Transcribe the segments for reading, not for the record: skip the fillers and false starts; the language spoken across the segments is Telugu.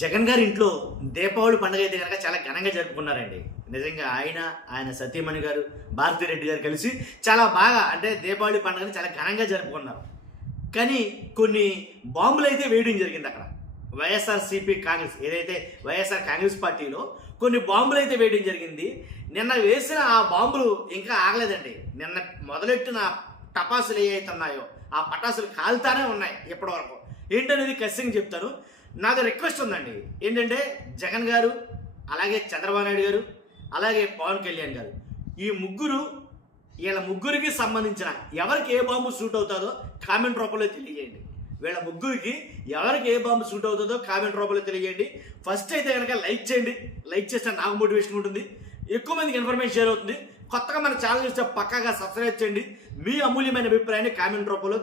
జగన్ గారి ఇంట్లో దీపావళి పండుగ అయితే కనుక చాలా ఘనంగా జరుపుకున్నారండి. నిజంగా ఆయన సతీమణి గారు, భారతిరెడ్డి గారు కలిసి చాలా బాగా అంటే దీపావళి పండుగని చాలా ఘనంగా జరుపుకున్నారు. కానీ కొన్ని బాంబులు అయితే వేయడం జరిగింది అక్కడ. వైఎస్ఆర్సీపీ కాంగ్రెస్ ఏదైతే వైఎస్ఆర్ కాంగ్రెస్ పార్టీలో కొన్ని బాంబులు అయితే వేయడం జరిగింది. నిన్న వేసిన ఆ బాంబులు ఇంకా ఆగలేదండి. నిన్న మొదలెట్టిన టపాసులు ఏవైతే ఉన్నాయో ఆ పటాసులు కాలుతానే ఉన్నాయి ఇప్పటి వరకు. ఏంటనేది ఖచ్చితంగా చెప్తాను. నాకు రిక్వెస్ట్ ఉందండి. ఏంటంటే జగన్ గారు, అలాగే చంద్రబాబు నాయుడు గారు, అలాగే పవన్ కళ్యాణ్ గారు, వీళ్ళ ముగ్గురికి సంబంధించిన ఎవరికి ఏ బాంబు సూట్ అవుతుందో కామెంట్ రూపంలో తెలియజేయండి. వీళ్ళ ముగ్గురికి ఎవరికి ఏ బాంబు సూట్ అవుతుందో కామెంట్ రూపంలో తెలియజేయండి. ఫస్ట్ అయితే కనుక లైక్ చేయండి. లైక్ చేస్తే నాకు మోటివేషన్ ఉంటుంది, ఎక్కువ మందికి ఇన్ఫర్మేషన్ షేర్ అవుతుంది. కొత్తగా మన ఛానల్ చూస్తే పక్కాగా సబ్స్క్రైబ్ చేయండి. మీ అమూల్యమైన అభిప్రాయాన్ని కామెంట్ రూపంలో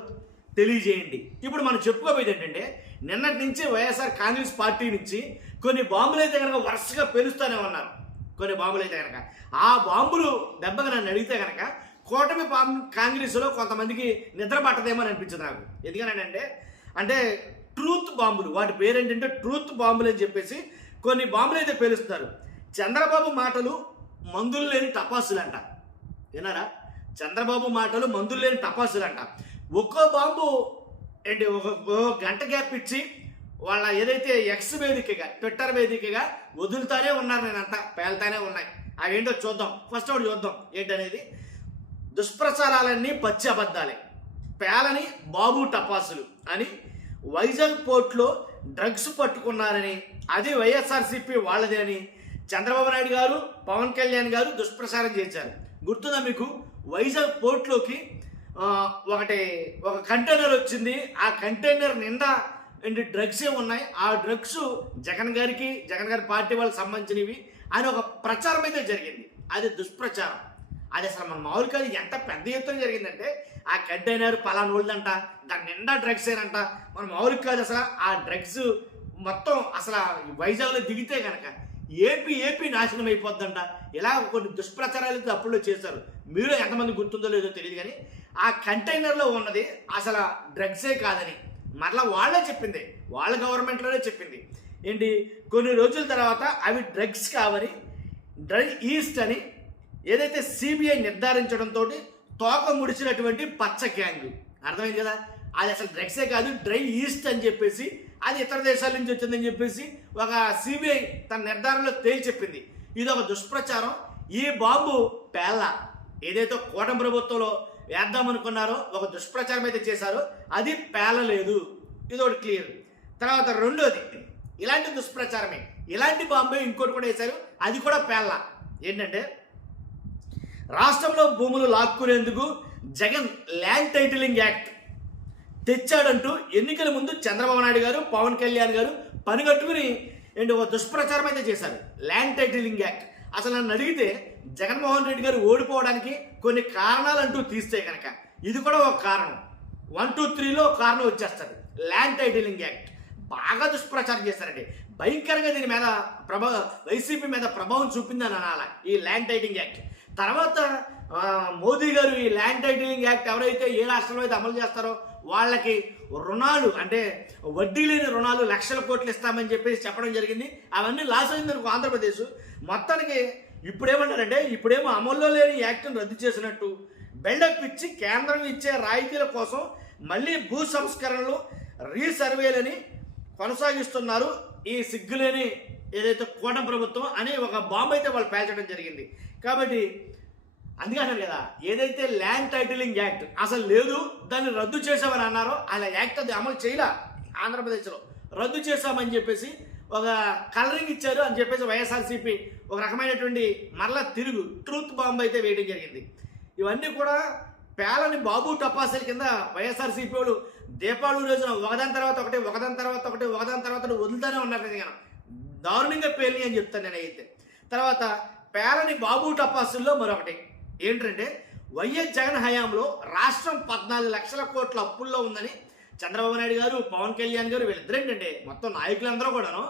తెలియజేయండి. ఇప్పుడు మనం చెప్పుకోబోయేది ఏంటంటే, నిన్నటి నుంచి వైఎస్ఆర్ కాంగ్రెస్ పార్టీ నుంచి కొన్ని బాంబులు అయితే కనుక వరుసగా పేలుస్తూనే ఉన్నారు. కొన్ని బాంబులు అయితే కనుక ఆ బాంబులు దెబ్బగా నన్ను అడిగితే కనుక కూటమి కాంగ్రెస్లో కొంతమందికి నిద్ర పట్టదేమో అని అనిపించింది నాకు. ఎందుకనంటే ట్రూత్ బాంబులు, వాటి పేరేంటంటే ట్రూత్ బాంబులు అని చెప్పేసి కొన్ని బాంబులు అయితే పేలుస్తున్నారు. చంద్రబాబు మాటలు మందులు లేని టపాసులు అంట. విన్నారా? చంద్రబాబు మాటలు మందులు లేని టపాసులు అంట. ఒక్కో బాంబు ఏంటి ఒక గంట గ్యాప్ ఇచ్చి వాళ్ళ ఏదైతే ఎక్స్ వేదికగా, ట్విట్టర్ వేదికగా వదులుతానే ఉన్నారు. నేనంతా పేలుతానే ఉన్నాయి. అవేంటో చూద్దాం. ఫస్ట్ ఒకటి చూద్దాం ఏంటనేది. దుష్ప్రచారాలన్నీ పచ్చి అబద్ధాలే, పేలని బాబు టపాసులు అని వైజాగ్ పోర్ట్లో డ్రగ్స్ పట్టుకున్నారని, అది వైఎస్ఆర్సీపీ వాళ్ళదే అని చంద్రబాబు నాయుడు గారు, పవన్ కళ్యాణ్ గారు దుష్ప్రచారం చేశారు. గుర్తుందా మీకు? వైజాగ్ పోర్ట్లోకి ఒక కంటైనర్ వచ్చింది. ఆ కంటైనర్ నిండా డ్రగ్సే ఉన్నాయి. ఆ డ్రగ్స్ జగన్ గారి పార్టీ వాళ్ళకి సంబంధించినవి అని ఒక ప్రచారం అయితే జరిగింది. అది దుష్ప్రచారం. అది అసలు మన మామూలు కాదు, ఎంత పెద్ద ఎత్తున జరిగిందంటే ఆ కంటైనర్ పలానా వాళ్ళదంట, దాని నిండా డ్రగ్స్ ఏనంట. మన మామూలు కాదు అసలు. ఆ డ్రగ్స్ మొత్తం అసలు వైజాగ్లో దిగితే కనుక ఏపీ నాశనం అయిపోద్దంట. ఇలా కొన్ని దుష్ప్రచారాలు అప్పుల్లో చేశారు. మీరు ఎంతమంది గుర్తుందో లేదో తెలియదు, కానీ ఆ కంటైనర్లో ఉన్నది అసలు డ్రగ్సే కాదని మరలా వాళ్ళే చెప్పింది. వాళ్ళ గవర్నమెంట్లోనే చెప్పింది. ఏంటి, కొన్ని రోజుల తర్వాత అవి డ్రగ్స్ కావని, డ్రై ఈస్ట్ అని ఏదైతే సిబిఐ నిర్ధారించడంతో తోక ముడిచినటువంటి పచ్చ గ్యాంగ్. అర్థమైంది కదా? అది అసలు డ్రగ్సే కాదు, డ్రై ఈస్ట్ అని చెప్పేసి, అది ఇతర దేశాల నుంచి వచ్చిందని చెప్పేసి ఒక సిబిఐ తన నిర్ధారణలో తేల్చి చెప్పింది. ఇది ఒక దుష్ప్రచారం. ఈ బాంబు పేల్ల ఏదైతే కూటమి ప్రభుత్వంలో వేద్దామనుకున్నారో ఒక దుష్ప్రచారం అయితే చేశారో అది పేలలేదు. ఇది ఒకటి క్లియర్. తర్వాత రెండోది, ఇలాంటి దుష్ప్రచారమే, ఇలాంటి బాంబే ఇంకోటి కూడా వేశారు, అది కూడా పేల్ల. ఏంటంటే, రాష్ట్రంలో భూములు లాక్కునేందుకు జగన్ ల్యాండ్ టైటిలింగ్ యాక్ట్ తెచ్చాడంటూ ఎన్నికల ముందు చంద్రబాబు నాయుడు గారు, పవన్ కళ్యాణ్ గారు పనిగట్టుకుని ఒక దుష్ప్రచారం అయితే చేశారు. ల్యాండ్ టైటిలింగ్ యాక్ట్ అసలు నన్ను అడిగితే జగన్మోహన్ రెడ్డి గారు ఓడిపోవడానికి కొన్ని కారణాలు అంటూ తీస్తే కనుక ఇది కూడా ఒక కారణం. 1, 2, 3లో ఒక కారణం వచ్చేస్తుంది. ల్యాండ్ టైటిలింగ్ యాక్ట్ బాగా దుష్ప్రచారం చేశారండి. భయంకరంగా దీని మీద వైసీపీ మీద ప్రభావం చూపిందని అనాల ఈ ల్యాండ్ టైటిలింగ్ యాక్ట్. తర్వాత మోదీ గారు ఈ ల్యాండ్ టైటిలింగ్ యాక్ట్ ఎవరైతే ఏ రాష్ట్రంలో అయితే అమలు చేస్తారో వాళ్ళకి రుణాలు, అంటే వడ్డీ లేని రుణాలు లక్షల కోట్లు ఇస్తామని చెప్పేసి చెప్పడం జరిగింది. అవన్నీ లాస్ అయింది అనుకో ఆంధ్రప్రదేశ్. మొత్తానికి ఇప్పుడేమో అమల్లో లేని యాక్ట్ను రద్దు చేసినట్టు బిల్డప్ ఇచ్చి కేంద్రం ఇచ్చే రాయితీల కోసం మళ్ళీ భూ సంస్కరణలు, రీసర్వేలని కొనసాగిస్తున్నారు ఈ సిగ్గులేని ఏదైతే కూటమి ప్రభుత్వం అని ఒక బాంబు అయితే వాళ్ళు పేల్చడం జరిగింది. కాబట్టి అందుకే అన్నారు కదా, ఏదైతే ల్యాండ్ టైటిలింగ్ యాక్ట్ అసలు లేదు, దాన్ని రద్దు చేసామని అన్నారో అలా యాక్ట్ అది అమలు చేయలే. ఆంధ్రప్రదేశ్లో రద్దు చేశామని చెప్పేసి ఒక కలరింగ్ ఇచ్చారు అని చెప్పేసి వైఎస్ఆర్సీపీ ఒక రకమైనటువంటి మరలా తిరుగు ట్రూత్ బాంబు అయితే వేయడం జరిగింది. ఇవన్నీ కూడా పేలని బాబు టపాసుల కింద వైఎస్ఆర్సీపీ వాళ్ళు దీపావళి రోజున ఒకదాని తర్వాత ఒకటి వదులుతూనే ఉన్నారు. కానీ దారుణంగా పేలి అని చెప్తాను నేనైతే. తర్వాత పేలని బాబు టపాసుల్లో మరొకటి ఏంటంటే, వైఎస్ జగన్ హయాంలో రాష్ట్రం 14 లక్షల కోట్ల అప్పుల్లో ఉందని చంద్రబాబు నాయుడు గారు, పవన్ కళ్యాణ్ గారు వీళ్ళిద్దరేంటంటే మొత్తం నాయకులందరూ కూడాను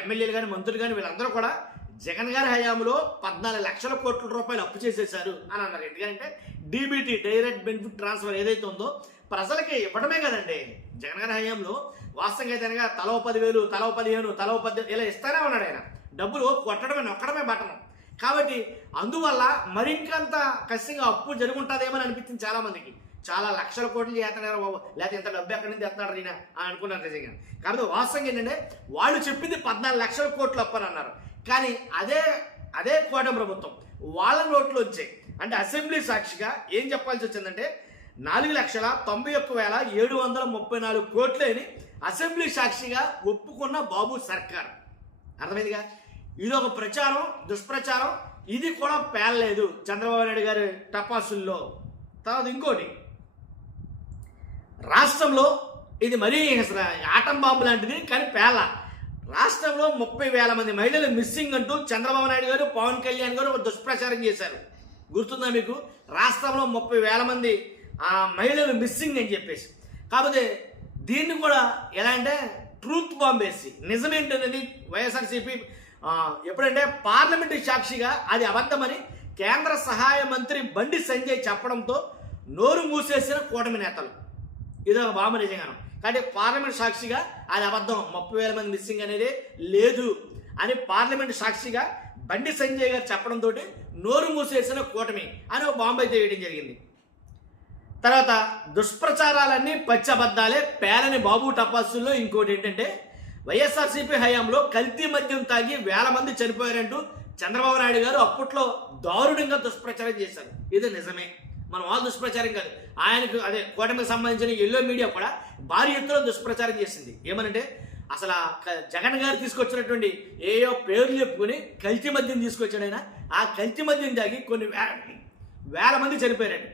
ఎమ్మెల్యేలు కానీ మంత్రులు కానీ వీళ్ళందరూ కూడా జగన్ గారి హయాంలో 14 లక్షల కోట్ల రూపాయలు అప్పు చేసేశారు అని అన్నారు. ఎందుకంటే డీబీటీ, డైరెక్ట్ బెనిఫిట్ ట్రాన్స్ఫర్ ఏదైతే ఉందో ప్రజలకి ఇవ్వడమే కదండి. జగన్ గారి హయాంలో వాస్తవంగా అయితే కనుక తలో 10,000 తలో 15 తలో 10 ఇలా ఇస్తానే ఉన్నాడు ఆయన. డబ్బులు కొట్టడమే నొక్కడమే బట్టను. కాబట్టి అందువల్ల మరింకంత ఖచ్చితంగా అప్పు జరుగుంటుందేమని అనిపించింది చాలామందికి. చాలా లక్షల కోట్లు చేస్తున్నాడు బాబు, లేకపోతే ఇంత డబ్బు ఎక్కడి నుంచి తెస్తున్నాడు ఈయన అని అనుకున్నారు నిజంగా. కాబట్టి వాస్తవంగా ఏంటంటే వాళ్ళు చెప్పింది 14 లక్షల కోట్లు అప్పు అని అన్నారు. కానీ అదే కూటమి ప్రభుత్వం వాళ్ళ నోట్లో వచ్చాయి. అంటే అసెంబ్లీ సాక్షిగా ఏం చెప్పాల్సి వచ్చిందంటే 4,91,734 కోట్లని అసెంబ్లీ సాక్షిగా ఒప్పుకున్న బాబు సర్కార్. అర్థమైందిగా? ఇది ఒక ప్రచారం, దుష్ప్రచారం. ఇది కూడా పేలలేదు చంద్రబాబు నాయుడు గారి టపాసుల్లో. తర్వాత ఇంకోటి, రాష్ట్రంలో ఇది మరీ అసలు ఆటం బాంబు లాంటిది, కానీ పేల. రాష్ట్రంలో 30,000 మంది మహిళలు మిస్సింగ్ అంటూ చంద్రబాబు నాయుడు గారు, పవన్ కళ్యాణ్ గారు ఒక దుష్ప్రచారం చేశారు. గుర్తుందా మీకు? రాష్ట్రంలో 30,000 మంది మహిళలు మిస్సింగ్ అని చెప్పేసి. కాకపోతే దీన్ని కూడా ఎలా అంటే ట్రూత్ బాంబ్ వేసి నిజమేంటనేది వైఎస్ఆర్సీపీ ఎప్పుడంటే పార్లమెంటు సాక్షిగా అది అబద్ధమని కేంద్ర సహాయ మంత్రి బండి సంజయ్ చెప్పడంతో నోరు మూసేసిన కూటమి నేతలు. ఇదొక బాంబు నిజంగాను. కాబట్టి పార్లమెంట్ సాక్షిగా అది అబద్ధం, 30,000 మంది మిస్సింగ్ అనేది లేదు అని పార్లమెంట్ సాక్షిగా బండి సంజయ్ గారు చెప్పడంతో నోరు మూసేసిన కూటమి అని ఒక బాంబు అయితే వేయడం జరిగింది. తర్వాత దుష్ప్రచారాలన్నీ పచ్చబద్దాలే, పేలని బాబు టపాసుల్లో ఇంకోటి ఏంటంటే వైఎస్ఆర్సీపీ హయాంలో కల్తీ మద్యం తాగి 1000 మంది చనిపోయారంటూ చంద్రబాబు నాయుడు గారు అప్పట్లో దారుణంగా దుష్ప్రచారం చేశారు. ఇది నిజమే, మనం వాళ్ళు దుష్ప్రచారం కాదు. ఆయనకు అదే కూటమికి సంబంధించిన ఎల్లో మీడియా కూడా భారీ ఎత్తున దుష్ప్రచారం చేసింది. ఏమనంటే అసలు జగన్ గారు తీసుకొచ్చినటువంటి ఏయో పేర్లు చెప్పుకొని కల్తీ మద్యం తీసుకొచ్చాడు ఆయన. ఆ కల్తీ మద్యం తాగి కొన్ని వేల మంది చనిపోయారండి.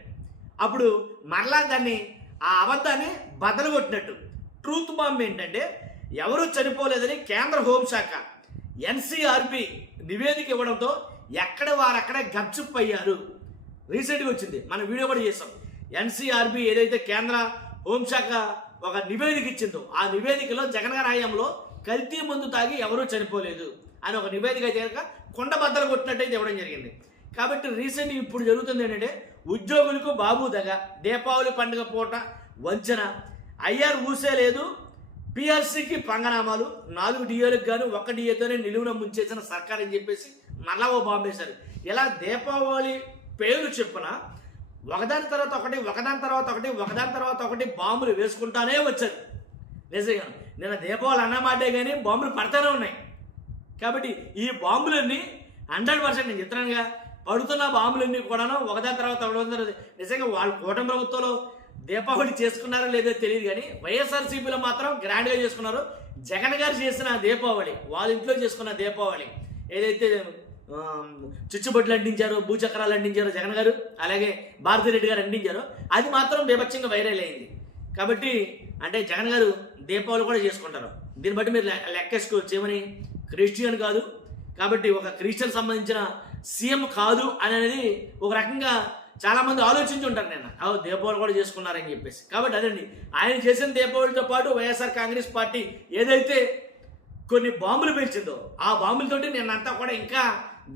అప్పుడు మరలా దాన్ని ఆ అబద్ధాన్ని బద్దలు కొట్టినట్టు ట్రూత్ బాంబ్ ఏంటంటే ఎవరూ చనిపోలేదని కేంద్ర హోంశాఖ ఎన్సీఆర్బీ నివేదిక ఇవ్వడంతో ఎక్కడ వారక్కడే గప్చుప్ అయ్యారు. రీసెంట్గా వచ్చింది, మన వీడియో కూడా చేసాం. ఎన్సీఆర్బీ ఏదైతే కేంద్ర హోంశాఖ ఒక నివేదిక ఇచ్చిందో ఆ నివేదికలో జగన్ గారి హయాంలో కల్తీ మందు తాగి ఎవరూ చనిపోలేదు అని ఒక నివేదిక అయితే కొండ బద్దలు కొట్టినట్టయితే ఇవ్వడం జరిగింది. కాబట్టి రీసెంట్గా ఇప్పుడు జరుగుతుంది ఏంటంటే ఉద్యోగులకు బాబు దగ, దీపావళి పండుగ పూట వంచన, ఐఆర్ ఊసే లేదు, పిఆర్సీకి పంగనామాలు, 4 డిఏలకు గాను 1 డిఏతోనే నిలువున ముంచేసిన సర్కార్ అని చెప్పేసి మళ్ళా ఓ బాంబు వేశారు. ఇలా దీపావళి పేరు చెప్పున ఒకదాని తర్వాత ఒకటి బాంబులు వేసుకుంటానే వచ్చారు. నిజంగా నిన్న దీపావళి అన్నమాటే కానీ బాంబులు పడతానే ఉన్నాయి. కాబట్టి ఈ బాంబులన్నీ 100% నేను చెప్తున్నానుగా, పడుతున్న బాంబులన్నీ కూడాను ఒకదాని తర్వాత నిజంగా వాళ్ళు కూటమి ప్రభుత్వంలో దీపావళి చేసుకున్నారో లేదో తెలియదు, కానీ వైఎస్ఆర్సీపీలో మాత్రం గ్రాండ్గా చేసుకున్నారు. జగన్ గారు చేసిన దీపావళి, వాళ్ళ ఇంట్లో చేసుకున్న దీపావళి ఏదైతే చుచ్చుబొట్లు అంటించారో, భూచక్రాలు అంటించారో జగన్ గారు, అలాగే భారతిరెడ్డి గారు అంటించారో అది మాత్రం బీభత్సంగా వైరల్ అయింది. కాబట్టి అంటే జగన్ గారు దీపావళి కూడా చేసుకుంటారు. దీన్ని బట్టి మీరు లెక్కేసుకోవచ్చు ఏమని, క్రిస్టియన్ కాదు కాబట్టి ఒక క్రిస్టియన్ సంబంధించిన సీఎం కాదు అనేది ఒక రకంగా చాలామంది ఆలోచించి ఉంటారు. నేను దీపావళి కూడా చేసుకున్నారని చెప్పేసి. కాబట్టి అదండి, ఆయన చేసిన దీపావళితో పాటు వైఎస్ఆర్ కాంగ్రెస్ పార్టీ ఏదైతే కొన్ని బాంబులు పేల్చిందో ఆ బాంబులతోటి నిన్నంతా కూడా ఇంకా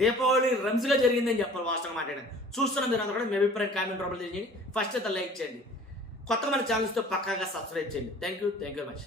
దీపావళి రమ్స్గా జరిగిందని చెప్పాలి వాస్తవంగా మాట్లాడాను. చూస్తున్న మీరు అంతా కూడా మీ అభిప్రాయం కామెంట్ రూపంలో చేయండి. ఫస్ట్ అయితే లైక్ చేయండి, కొత్త మన ఛానల్స్తో పక్కాగా సబ్స్క్రైబ్ చేయండి. Thank you very much.